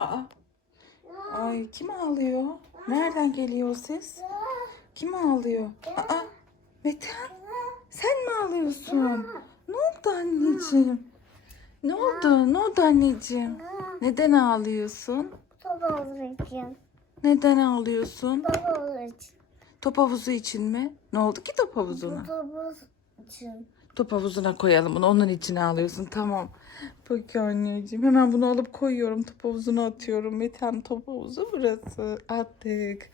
Aa. Ay kim ağlıyor? Nereden geliyor o ses? Kim ağlıyor? Aa. Metehan sen mi ağlıyorsun? Ne oldu anneciğim? Ne oldu? Ne oldu anneciğim? Neden ağlıyorsun? Baba olur için. Neden ağlıyorsun? Baba olur için. Top havuzu için mi? Ne oldu ki top havuzuna? Baba için. Top havuzuna koyalım bunu. Onun içine ağlıyorsun. Tamam. Peki anneciğim. Hemen bunu alıp koyuyorum. Top havuzuna atıyorum. Metehan top havuzu burası. Attık.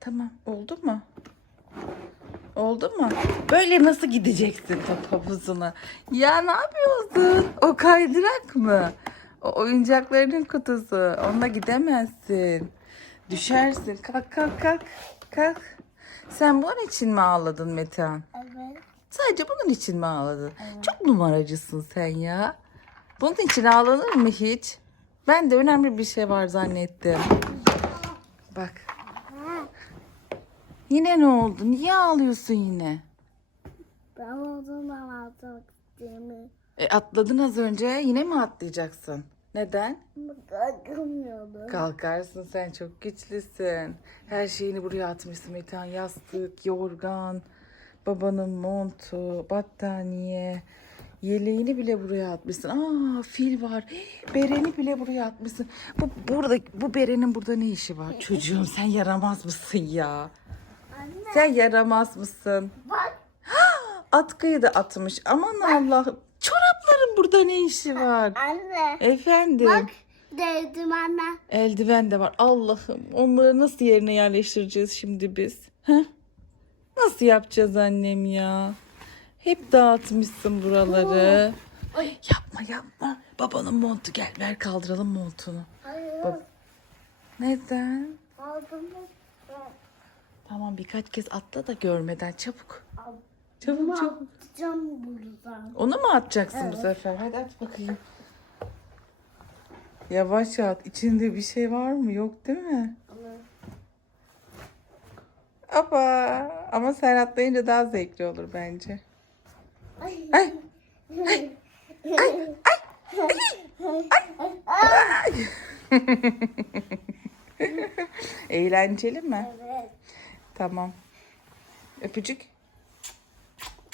Tamam. Oldu mu? Oldu mu? Böyle nasıl gideceksin top havuzuna? Ya ne yapıyorsun? O kaydırak mı? O oyuncaklarının kutusu. Onunla gidemezsin. Düşersin. Kalk kalk kalk. Kalk. Sen bunun için mi ağladın Metehan? Evet. Sadece bunun için mi ağladın? Çok numaracısın sen ya. Bunun için ağlanır mı hiç? Ben de önemli bir şey var zannettim. Bak. Yine ne oldu? Niye ağlıyorsun yine? Ben olduğundan almak istediğimi. E, atladın az önce. Yine mi atlayacaksın? Neden? Kalkamıyordum. Kalkarsın sen çok güçlüsün. Her şeyini buraya atmışsın Metehan. Yastık, yorgan, babanın montu, battaniye, yeleğini bile buraya atmışsın. Aa fil var. Bereni bile buraya atmışsın. Bu burada bu berenin burada ne işi var? Çocuğum sen yaramaz mısın ya? Anne Sen yaramaz mısın? bak. Atkıyı da atmış. Aman Allah'ım. Çorapların burada ne işi var? Anne. Efendim. Bak. Anne. Eldiven de var. Allah'ım onları nasıl yerine yerleştireceğiz şimdi biz? Heh? Nasıl yapacağız annem ya? Hep dağıtmışsın buraları. Ay. Yapma yapma. Babanın montu gel ver kaldıralım montunu. Hayır. Bak. Neden? Aldım. Tamam birkaç kez atla da görmeden çabuk. Çabuk çabuk. Atacağım buradan. Onu mu atacaksın bu Evet. sefer? Hadi at bakayım. Yavaş at. İçinde bir şey var mı? Yok değil mi? Ama ama sen atlayınca daha zevkli olur bence. Ay. Ay. Eğlenceli mi? Evet. Tamam. Öpücük.